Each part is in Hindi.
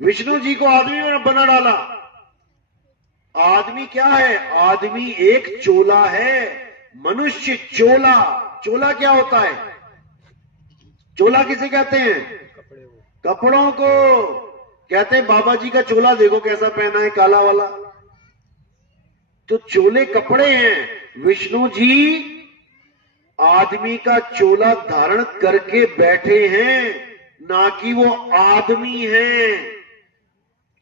विष्णु जी को आदमी में बना डाला। आदमी क्या है? आदमी एक चोला है, मनुष्य चोला। चोला क्या होता है? चोला किसे कहते हैं? कपड़ों को कहते हैं। बाबा जी का चोला देखो कैसा पहना है, काला वाला। तो चोले कपड़े हैं। विष्णु जी आदमी का चोला धारण करके बैठे हैं, ना कि वो आदमी है।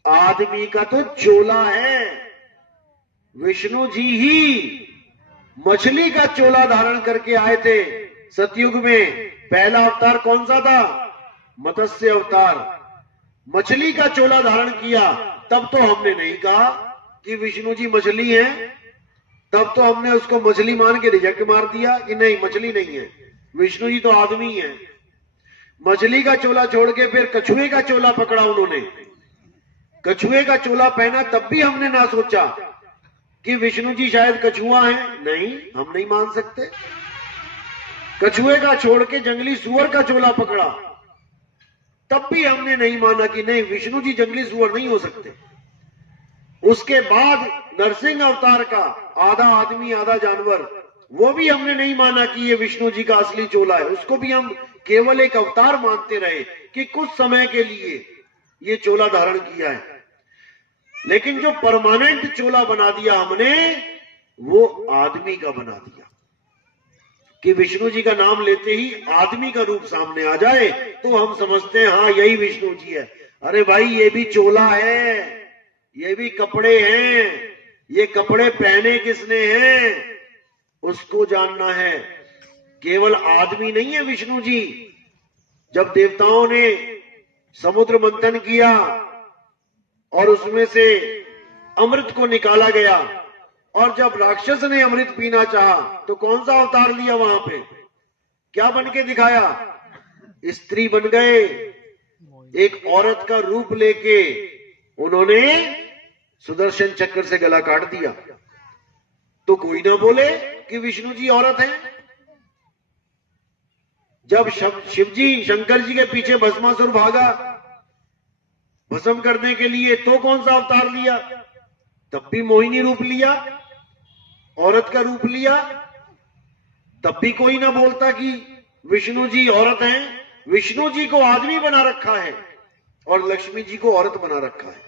आदमी का तो चोला है। विष्णु जी ही मछली का चोला धारण करके आए थे सतयुग में। पहला अवतार कौन सा था? मत्स्य अवतार। मछली का चोला धारण किया। तब तो हमने नहीं कहा कि विष्णु जी मछली हैं। तब तो हमने उसको मछली मान के रिजेक्ट मार दिया कि नहीं, मछली नहीं है, विष्णु जी तो आदमी है। मछली का चोला छोड़ के फिर कछुए का चोला पकड़ा उन्होंने। कछुए का चोला पहना, तब भी हमने ना सोचा कि विष्णु जी शायद कछुआ है। नहीं, हम नहीं मान सकते। कछुए का छोड़ के जंगली सुअर का चोला पकड़ा, तब भी हमने नहीं माना कि नहीं, विष्णु जी जंगली सुअर नहीं हो सकते। उसके बाद नरसिंह अवतार का आधा आदमी आधा जानवर, वो भी हमने नहीं माना कि ये विष्णु जी का असली चोला है। उसको भी हम केवल एक अवतार मानते रहे कि कुछ समय के लिए ये चोला धारण किया है। लेकिन जो परमानेंट चोला बना दिया हमने, वो आदमी का बना दिया कि विष्णु जी का नाम लेते ही आदमी का रूप सामने आ जाए तो हम समझते हैं हाँ यही विष्णु जी है। अरे भाई, ये भी चोला है, ये भी कपड़े हैं। ये कपड़े पहने किसने हैं उसको जानना है। केवल आदमी नहीं है विष्णु जी। जब देवताओं ने समुद्र मंथन किया और उसमें से अमृत को निकाला गया, और जब राक्षस ने अमृत पीना चाहा तो कौन सा अवतार लिया? वहां पे क्या बन के दिखाया? स्त्री बन गए। एक औरत का रूप लेके उन्होंने सुदर्शन चक्र से गला काट दिया। तो कोई ना बोले कि विष्णु जी औरत हैं। जब शिव जी शंकर जी के पीछे भस्मासुर भागा भस्म करने के लिए, तो कौन सा अवतार लिया? तब भी मोहिनी रूप लिया, औरत का रूप लिया। तब भी कोई ना बोलता कि विष्णु जी औरत हैं। विष्णु जी को आदमी बना रखा है और लक्ष्मी जी को औरत बना रखा है।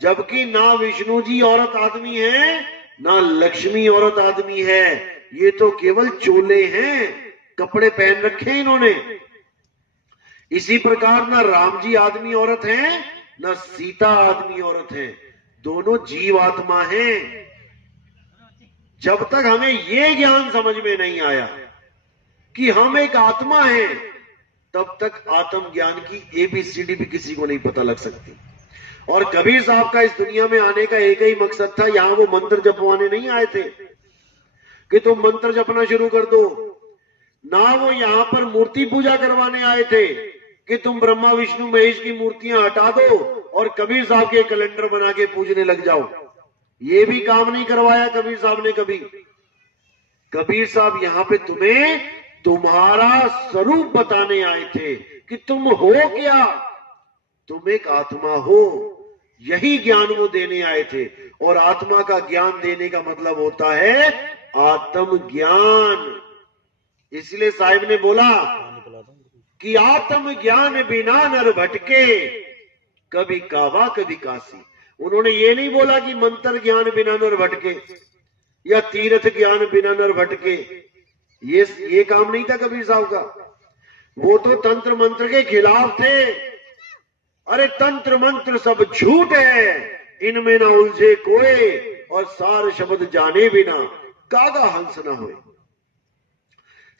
जबकि ना विष्णु जी औरत आदमी है, ना लक्ष्मी औरत आदमी है। ये तो केवल चोले हैं, कपड़े पहन रखे हैं इन्होंने। इसी प्रकार ना राम जी आदमी औरत हैं, ना सीता आदमी औरत है। दोनों जीव आत्मा हैं। जब तक हमें ये ज्ञान समझ में नहीं आया कि हम एक आत्मा हैं, तब तक आत्म ज्ञान की एबीसीडी भी किसी को नहीं पता लग सकती। और कबीर साहब का इस दुनिया में आने का एक ही मकसद था। यहां वो मंत्र जपवाने नहीं आए थे कि तुम मंत्र जपना शुरू कर दो। ना वो यहां पर मूर्ति पूजा करवाने आए थे कि तुम ब्रह्मा विष्णु महेश की मूर्तियां हटा दो और कबीर साहब के कैलेंडर बना के पूजने लग जाओ। ये भी काम नहीं करवाया कबीर साहब ने कभी। कबीर साहब यहां पे तुम्हें तुम्हारा स्वरूप बताने आए थे कि तुम हो क्या, तुम एक आत्मा हो। यही ज्ञान वो देने आए थे। और आत्मा का ज्ञान देने का मतलब होता है आत्म ज्ञान। इसलिए साहिब ने बोला कि आत्म ज्ञान बिना नर भटके, कभी काबा कभी काशी। उन्होंने ये नहीं बोला कि मंत्र ज्ञान बिना नर भटके या तीर्थ ज्ञान बिना नर भटके। ये काम नहीं था कबीर साहब का। वो तो तंत्र मंत्र के खिलाफ थे। अरे तंत्र मंत्र सब झूठ है, इनमें ना उलझे कोई, और सार शब्द जाने बिना कागा हंस ना होए।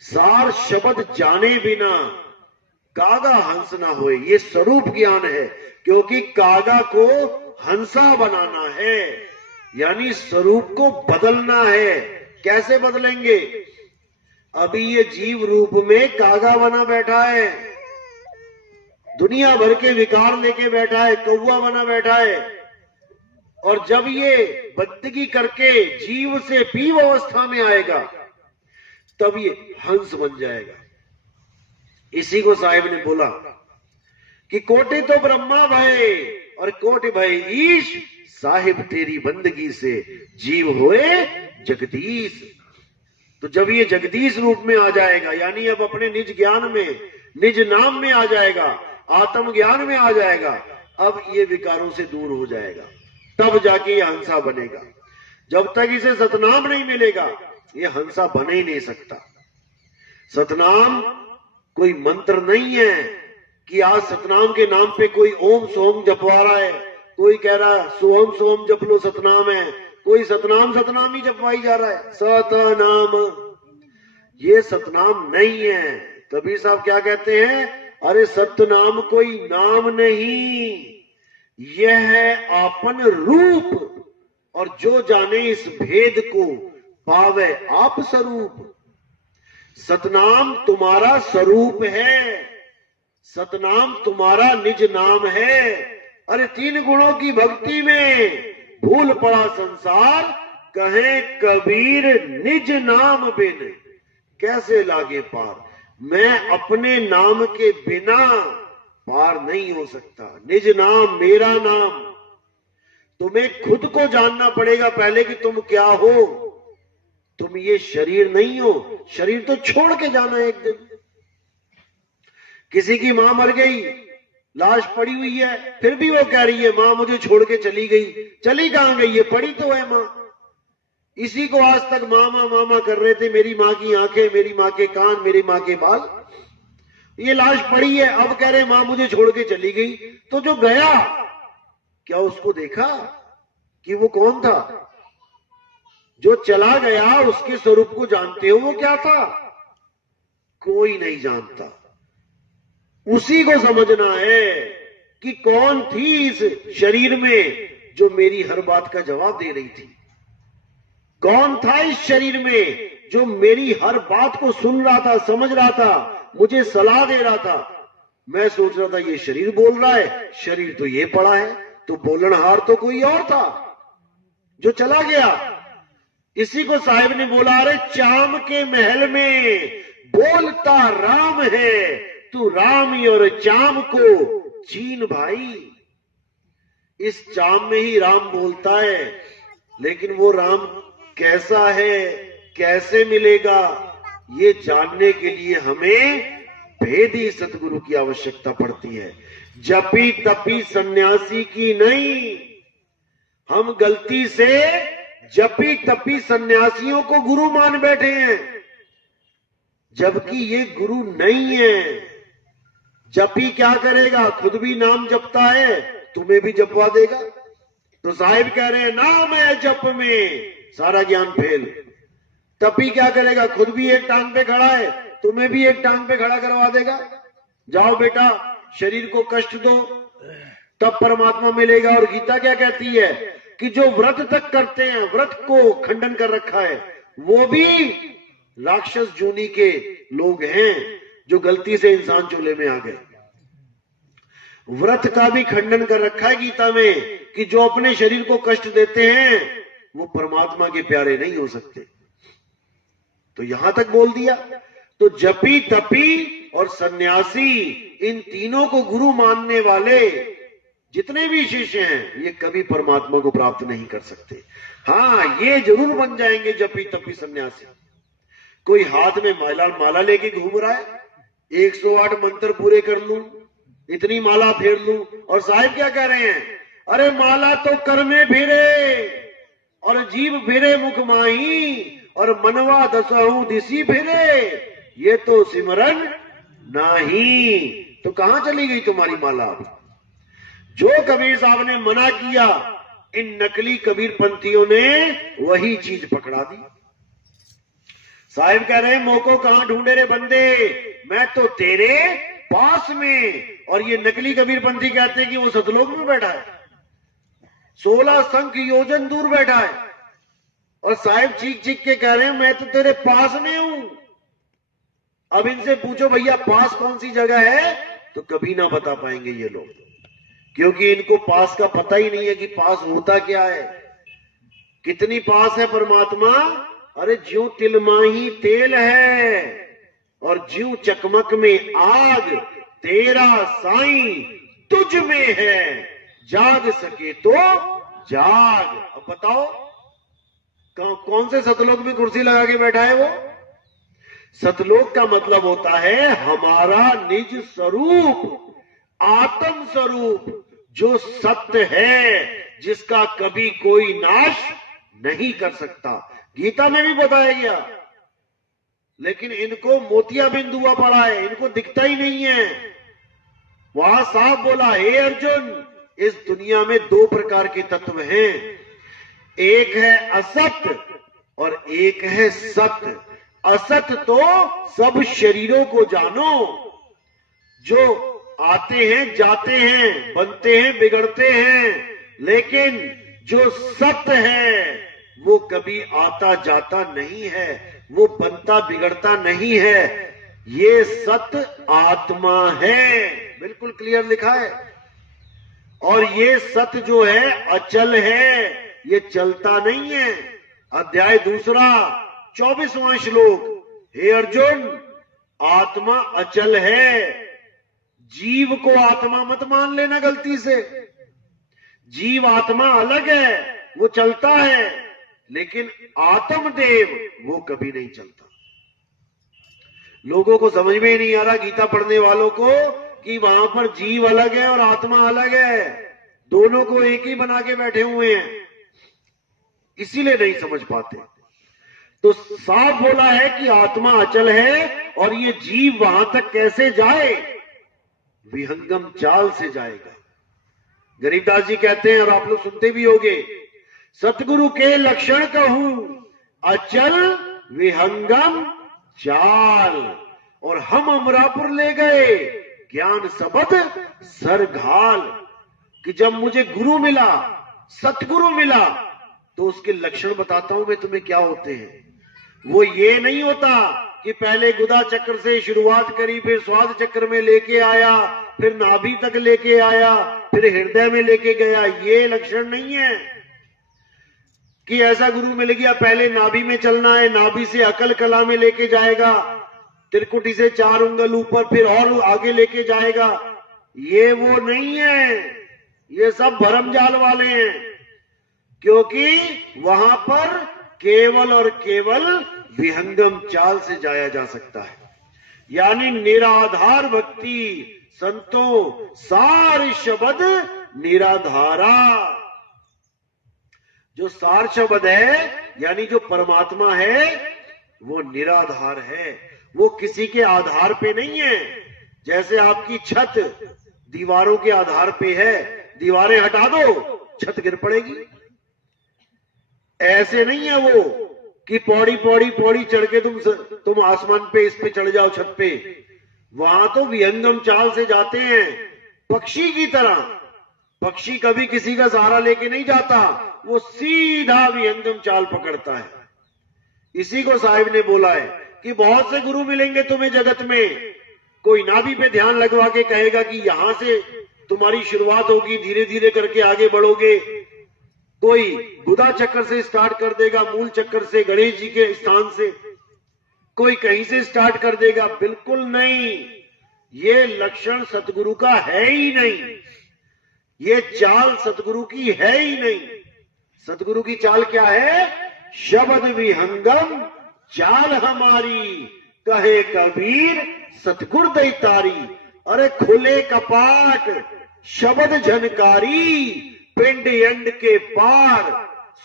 सार शब्द जाने बिना कागा हंस ना होए, ये स्वरूप ज्ञान है। क्योंकि कागा को हंसा बनाना है, यानी स्वरूप को बदलना है। कैसे बदलेंगे? अभी ये जीव रूप में कागा बना बैठा है, दुनिया भर के विकार लेके बैठा है, कौवा बना बैठा है। और जब ये बंदगी करके जीव से पीव अवस्था में आएगा, तब ये हंस बन जाएगा। इसी को साहिब ने बोला कि कोटि तो ब्रह्मा भय और कोट भय ईश, साहिब तेरी बंदगी से जीव होए जगदीश। तो जब ये जगदीश रूप में आ जाएगा, यानी अब अपने निज ज्ञान में, निज नाम में आ जाएगा, आत्म ज्ञान में आ जाएगा, अब ये विकारों से दूर हो जाएगा, तब जाके ये हंसा बनेगा। जब तक इसे सतनाम नहीं मिलेगा ये हंसा बन ही नहीं सकता। सतनाम कोई मंत्र नहीं है कि आज सतनाम के नाम पे कोई ओम सोम जपवा रहा है, कोई कह रहा है सोम सोम जप लो सतनाम है, कोई सतनाम ही जपवाई जा रहा है। सतनाम, ये सतनाम नहीं है। कबीर साहब क्या कहते हैं, अरे सतनाम कोई नाम नहीं, यह है आपन रूप, और जो जाने इस भेद को पावे आप स्वरूप। सतनाम तुम्हारा स्वरूप है, सतनाम तुम्हारा निज नाम है। अरे 3 गुणों की भक्ति में भूल पड़ा संसार, कहे कबीर निज नाम बिन कैसे लागे पार। मैं अपने नाम के बिना पार नहीं हो सकता। निज नाम, मेरा नाम। तुम्हें खुद को जानना पड़ेगा पहले कि तुम क्या हो। तुम ये शरीर नहीं हो, शरीर तो छोड़ के जाना है एक दिन। किसी की मां मर गई, लाश पड़ी हुई है, फिर भी वो कह रही है मां मुझे छोड़ के चली गई। चली कहां गई है, पड़ी तो है मां। इसी को आज तक मामा मामा कर रहे थे, मेरी मां की आंखें, मेरी मां के कान, मेरी मां के बाल। ये लाश पड़ी है, अब कह रहे मां मुझे छोड़ के चली गई। तो जो गया, क्या उसको देखा कि वो कौन था? जो चला गया उसके स्वरूप को जानते हो वो क्या था? कोई नहीं जानता। उसी को समझना है कि कौन थी इस शरीर में जो मेरी हर बात का जवाब दे रही थी। कौन था इस शरीर में जो मेरी हर बात को सुन रहा था, समझ रहा था, मुझे सलाह दे रहा था। मैं सोच रहा था ये शरीर बोल रहा है, शरीर तो ये पड़ा है, तो बोलनहार तो कोई और था जो चला गया। इसी को साहिब ने बोला, अरे चाम के महल में बोलता राम है, तू राम और चाम को चीन भाई। इस चाम में ही राम बोलता है, लेकिन वो राम कैसा है, कैसे मिलेगा, ये जानने के लिए हमें भेदी सतगुरु की आवश्यकता पड़ती है। जपी तपी सन्यासी की नहीं। हम गलती से जपी तपी सन्यासियों को गुरु मान बैठे हैं, जबकि ये गुरु नहीं है। जपी क्या करेगा, खुद भी नाम जपता है, तुम्हें भी जपवा देगा। तो साहिब कह रहे हैं नाम है जप में सारा ज्ञान फेल। तपी क्या करेगा, खुद भी एक टांग पे खड़ा है, तुम्हें भी एक टांग पे खड़ा करवा देगा। जाओ बेटा शरीर को कष्ट दो, तब परमात्मा मिलेगा। और गीता क्या कहती है कि जो व्रत तक करते हैं, व्रत को खंडन कर रखा है, वो भी राक्षस जूनी के लोग हैं जो गलती से इंसान चूल्हे में आ गए। व्रत का भी खंडन कर रखा है गीता में कि जो अपने शरीर को कष्ट देते हैं वो परमात्मा के प्यारे नहीं हो सकते। तो यहां तक बोल दिया। तो जपी तपी और सन्यासी, इन तीनों को गुरु मानने वाले जितने भी शिष्य हैं, ये कभी परमात्मा को प्राप्त नहीं कर सकते। हाँ, ये जरूर बन जाएंगे जपी तपी सन्यासी। कोई हाथ में माला लेके घूम रहा है, 108 मंत्र पूरे कर लूं, इतनी माला फेर लूं, और साहिब क्या कह रहे हैं, अरे माला तो कर में फिरे और जीव फिरे मुख माही और मनवा दसहु दिसी फिरे, ये तो सिमरन नहीं। तो कहां चली गई तुम्हारी माला? जो कबीर साहब ने मना किया, इन नकली कबीर पंथियों ने वही चीज पकड़ा दी। साहिब कह रहे हैं मोको कहां ढूंढे रे बंदे, मैं तो तेरे पास में। और ये नकली कबीर पंथी कहते हैं कि वो सतलोक में बैठा है, 16 संख योजन दूर बैठा है। और साहिब चीख चीख के कह रहे हैं मैं तो तेरे पास में हूं। अब इनसे पूछो भैया पास कौन सी जगह है, तो कभी ना बता पाएंगे ये लोग, क्योंकि इनको पास का पता ही नहीं है कि पास होता क्या है। कितनी पास है परमात्मा? अरे ज्यों तिलमाही तेल है और ज्यों चकमक में आग, तेरा साईं तुझ में है। जाग सके तो जाग। अब बताओ कौन से सतलोक में कुर्सी लगा के बैठा है वो? सतलोक का मतलब होता है हमारा निज स्वरूप, आत्म स्वरूप, जो सत्य है, जिसका कभी कोई नाश नहीं कर सकता। गीता में भी बताया गया, लेकिन इनको मोतिया बिंद हुआ पड़ा है, इनको दिखता ही नहीं है। वहां साफ बोला, हे अर्जुन, इस दुनिया में दो प्रकार के तत्व हैं, एक है असत्य और एक है सत्य। असत्य तो सब शरीरों को जानो, जो आते हैं जाते हैं, बनते हैं बिगड़ते हैं, लेकिन जो सत्य है वो कभी आता जाता नहीं है, वो बनता बिगड़ता नहीं है। ये सत्य आत्मा है, बिल्कुल क्लियर लिखा है। और ये सत्य जो है अचल है, ये चलता नहीं है। अध्याय 2 24वां श्लोक, हे अर्जुन, आत्मा अचल है। जीव को आत्मा मत मान लेना गलती से। जीव आत्मा अलग है, वो चलता है, लेकिन आत्मदेव वो कभी नहीं चलता। लोगों को समझ में ही नहीं आ रहा, गीता पढ़ने वालों को, कि वहां पर जीव अलग है और आत्मा अलग है, दोनों को एक ही बना के बैठे हुए हैं, इसीलिए नहीं समझ पाते। तो साफ बोला है कि आत्मा अचल है, और ये जीव वहां तक कैसे जाए? विहंगम चाल से जाएगा। गरीबदास जी कहते हैं, और आप लोग सुनते भी होंगे, सतगुरु के लक्षण कहूं अचल विहंगम चाल, और हम अमरापुर ले गए ज्ञान सबद सरघाल। कि जब मुझे गुरु मिला, सतगुरु मिला, तो उसके लक्षण बताता हूं मैं तुम्हें क्या होते हैं। वो ये नहीं होता कि पहले गुदा चक्र से शुरुआत करी, फिर स्वाद चक्र में लेके आया, फिर नाभि तक लेके आया, फिर हृदय में लेके गया। ये लक्षण नहीं है कि ऐसा गुरु मिल गया, पहले नाभि में चलना है, नाभि से अकल कला में लेके जाएगा, त्रिकुटी से 4 उंगल ऊपर, फिर और आगे लेके जाएगा। ये वो नहीं है, ये सब भरमजाल वाले हैं। क्योंकि वहां पर केवल और केवल विहंगम चाल से जाया जा सकता है, यानी निराधार भक्ति। संतों, सार शब्द निराधारा। जो सार शब्द है, यानी जो परमात्मा है, वो निराधार है, वो किसी के आधार पे नहीं है। जैसे आपकी छत दीवारों के आधार पे है, दीवारें हटा दो, छत गिर पड़ेगी। ऐसे नहीं है वो कि पौड़ी पौड़ी पौड़ी चढ़ के तुम आसमान पे, इस पे चढ़ जाओ छत पे। वहां तो विहंगम चाल से जाते हैं, पक्षी की तरह। पक्षी कभी किसी का सहारा लेके नहीं जाता, वो सीधा विहंगम चाल पकड़ता है। इसी को साहिब ने बोला है कि बहुत से गुरु मिलेंगे तुम्हें जगत में, कोई नाभि पे ध्यान लगवा के कहेगा कि यहां से तुम्हारी शुरुआत होगी, धीरे धीरे करके आगे बढ़ोगे। कोई गुदा चक्र से स्टार्ट कर देगा, मूल चक्र से, गणेश जी के स्थान से, कोई कहीं से स्टार्ट कर देगा। बिल्कुल नहीं, ये लक्षण सतगुरु का है ही नहीं, ये चाल सतगुरु की है ही नहीं। सतगुरु की चाल क्या है? शब्द विहंगम चाल हमारी, कहे कबीर सतगुर दैतारी। अरे खुले कपाट शब्द झनकारी, पिंड अंड के पार,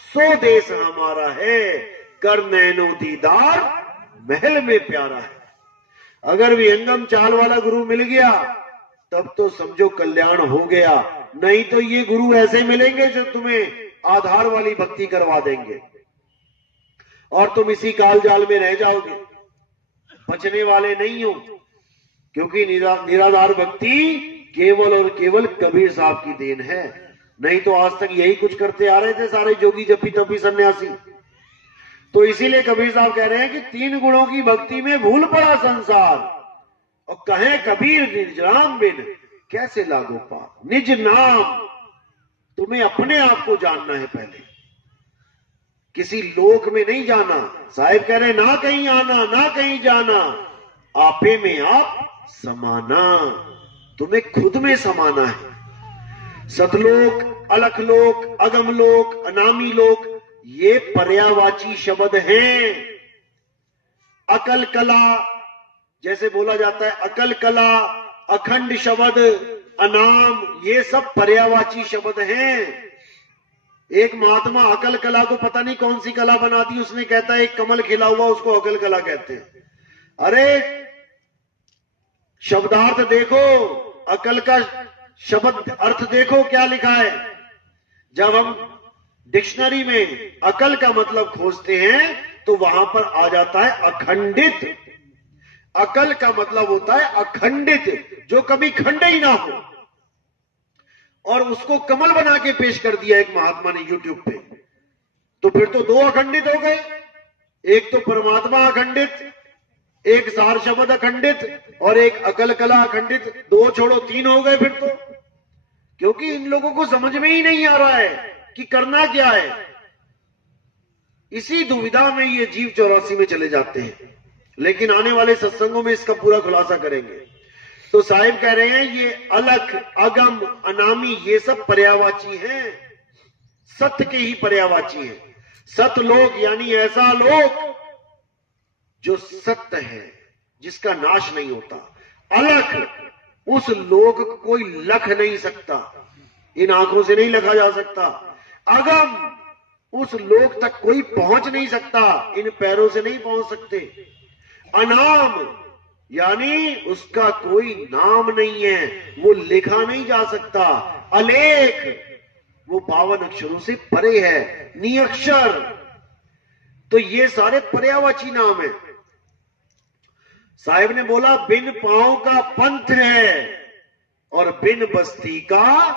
सो देश हमारा है, कर नैनो दीदार महल में प्यारा है। अगर विहंगम चाल वाला गुरु मिल गया तब तो समझो कल्याण हो गया। नहीं तो ये गुरु ऐसे मिलेंगे जो तुम्हें आधार वाली भक्ति करवा देंगे और तुम इसी काल जाल में रह जाओगे, बचने वाले नहीं हो। क्योंकि निराधार भक्ति केवल और केवल कबीर साहब की देन है। नहीं तो आज तक यही कुछ करते आ रहे थे सारे जोगी जपी तपी सन्यासी। तो इसीलिए कबीर साहब कह रहे हैं कि 3 गुणों की भक्ति में भूल पड़ा संसार, और कहे कबीर निज नाम बिन कैसे लागो पाप। निज नाम, तुम्हें अपने आप को जानना है पहले, किसी लोक में नहीं जाना। साहिब कह रहे ना कहीं आना ना कहीं जाना, आपे में आप समाना, तुम्हें खुद में समाना है। सतलोक, अलखलोक, अगमलोक, अनामी लोक, ये पर्यायवाची शब्द हैं। अकल कला, जैसे बोला जाता है अकल कला, अखंड शब्द, अनाम, ये सब पर्यायवाची शब्द हैं। एक महात्मा अकल कला को पता नहीं कौन सी कला बना दी, उसने कहता है एक कमल खिला हुआ उसको अकल कला कहते हैं। अरे शब्दार्थ देखो, अकल का शब्द अर्थ देखो क्या लिखा है। जब हम डिक्शनरी में अकल का मतलब खोजते हैं तो वहां पर आ जाता है अखंडित। अकल का मतलब होता है अखंडित, जो कभी खंड ही ना हो। और उसको कमल बना के पेश कर दिया एक महात्मा ने यूट्यूब पे। तो फिर तो दो अखंडित हो गए, एक तो परमात्मा अखंडित, एक सार शब्द अखंडित और एक अकल कला अखंडित। दो छोड़ो तीन हो गए फिर तो, क्योंकि इन लोगों को समझ में ही नहीं आ रहा है कि करना क्या है। इसी दुविधा में ये जीव 84 में चले जाते हैं। लेकिन आने वाले सत्संगों में इसका पूरा खुलासा करेंगे। तो साहिब कह रहे हैं ये अलख, अगम, अनामी, ये सब पर्यायवाची हैं, सत्य के ही पर्यायवाची हैं। सतलोक यानी ऐसा लोक जो सत्य है, जिसका नाश नहीं होता। अलख, उस लोक को कोई लख नहीं सकता, इन आंखों से नहीं लखा जा सकता। अगम, उस लोक तक कोई पहुंच नहीं सकता, इन पैरों से नहीं पहुंच सकते। अनाम यानी उसका कोई नाम नहीं है, वो लिखा नहीं जा सकता। अलेख, वो 52 अक्षरों से परे है, निअक्षर। तो ये सारे पर्यायवाची नाम है। साहिब ने बोला बिन पांव का पंथ है और बिन बस्ती का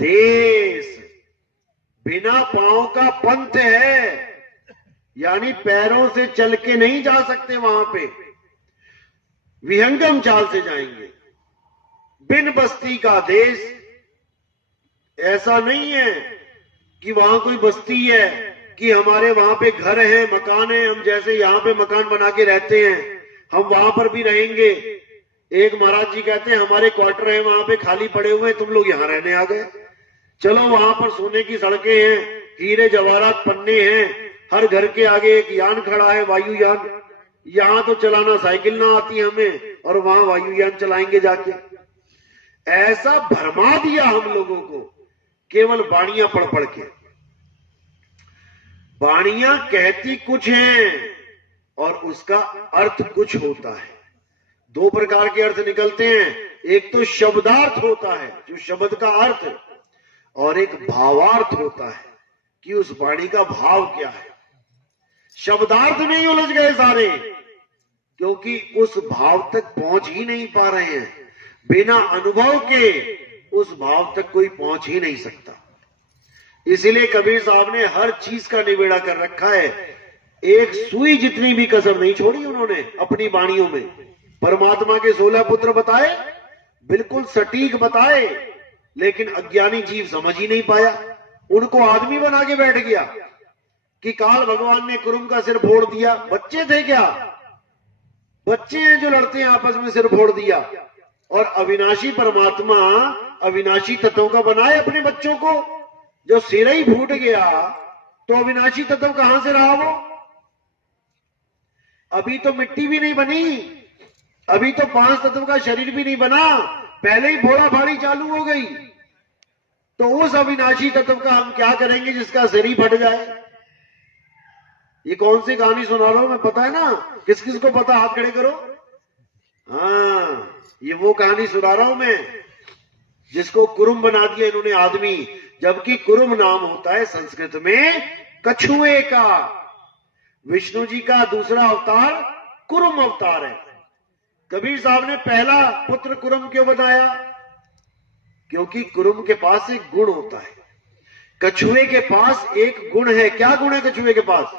देश। बिना पांव का पंथ है यानी पैरों से चल के नहीं जा सकते, वहां पे विहंगम चाल से जाएंगे। बिन बस्ती का देश, ऐसा नहीं है कि वहां कोई बस्ती है, कि हमारे वहां पे घर है, मकान है, हम जैसे यहां पे मकान बना के रहते हैं हम वहां पर भी रहेंगे। एक महाराज जी कहते हैं हमारे क्वार्टर है वहां पे खाली पड़े हुए हैं, तुम लोग यहां रहने आ गए। चलो वहां पर सोने की सड़कें हैं, हीरे जवाहरात पन्ने हैं, हर घर के आगे एक यान खड़ा है, वायुयान। यहां तो चलाना साइकिल ना आती हमें, और वहां वायुयान चलाएंगे जाके। ऐसा भरमा दिया हम लोगों को केवल बाणियां पढ़ पढ़ के। बाणियां कहती कुछ हैं और उसका अर्थ कुछ होता है। दो प्रकार के अर्थ निकलते हैं, एक तो शब्दार्थ होता है जो शब्द का अर्थ, और एक भावार्थ होता है कि उस वाणी का भाव क्या है। शब्दार्थ में ही उलझ गए सारे, क्योंकि उस भाव तक पहुंच ही नहीं पा रहे हैं। बिना अनुभव के उस भाव तक कोई पहुंच ही नहीं सकता। इसीलिए कबीर साहब ने हर चीज का निबेड़ा कर रखा है। एक सुई जितनी भी कसर नहीं छोड़ी उन्होंने अपनी वाणियों में। परमात्मा के 16 पुत्र बताए, बिल्कुल सटीक बताए, लेकिन अज्ञानी जीव समझ ही नहीं पाया। उनको आदमी बना के बैठ गया कि काल भगवान ने कुरुम का सिर फोड़ दिया। बच्चे थे क्या? बच्चे हैं जो लड़ते हैं आपस में, सिर फोड़ दिया। और अविनाशी परमात्मा अविनाशी तत्वों का बनाए अपने बच्चों को। जो सिर ही फूट गया तो अविनाशी तत्व कहां से रहा वो? अभी तो मिट्टी भी नहीं बनी, अभी तो 5 तत्व का शरीर भी नहीं बना, पहले ही फोड़ा फाड़ी चालू हो गई। तो उस अविनाशी तत्व का हम क्या करेंगे जिसका सिर ही फट जाए? ये कौन सी कहानी सुना रहा हूं मैं, पता है ना? किस किस को पता, हाथ खड़े करो। हाँ, ये वो कहानी सुना रहा हूं मैं जिसको कुरुम बना दिया इन्होंने आदमी, जबकि कुरुम नाम होता है संस्कृत में कछुए का। विष्णु जी का दूसरा अवतार कुरुम अवतार है। कबीर साहब ने पहला पुत्र कुरुम क्यों बनाया? क्योंकि कुरुम के पास एक गुण होता है, कछुए के पास एक गुण है। क्या गुण है कछुए के पास?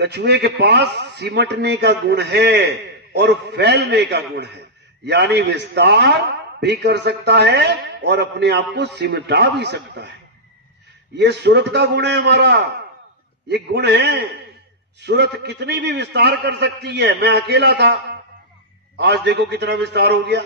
कछुए के पास सिमटने का गुण है और फैलने का गुण है, यानी विस्तार भी कर सकता है और अपने आप को सिमटा भी सकता है। ये सूरत का गुण है हमारा, ये गुण है। सूरत कितनी भी विस्तार कर सकती है। मैं अकेला था, आज देखो कितना विस्तार हो गया।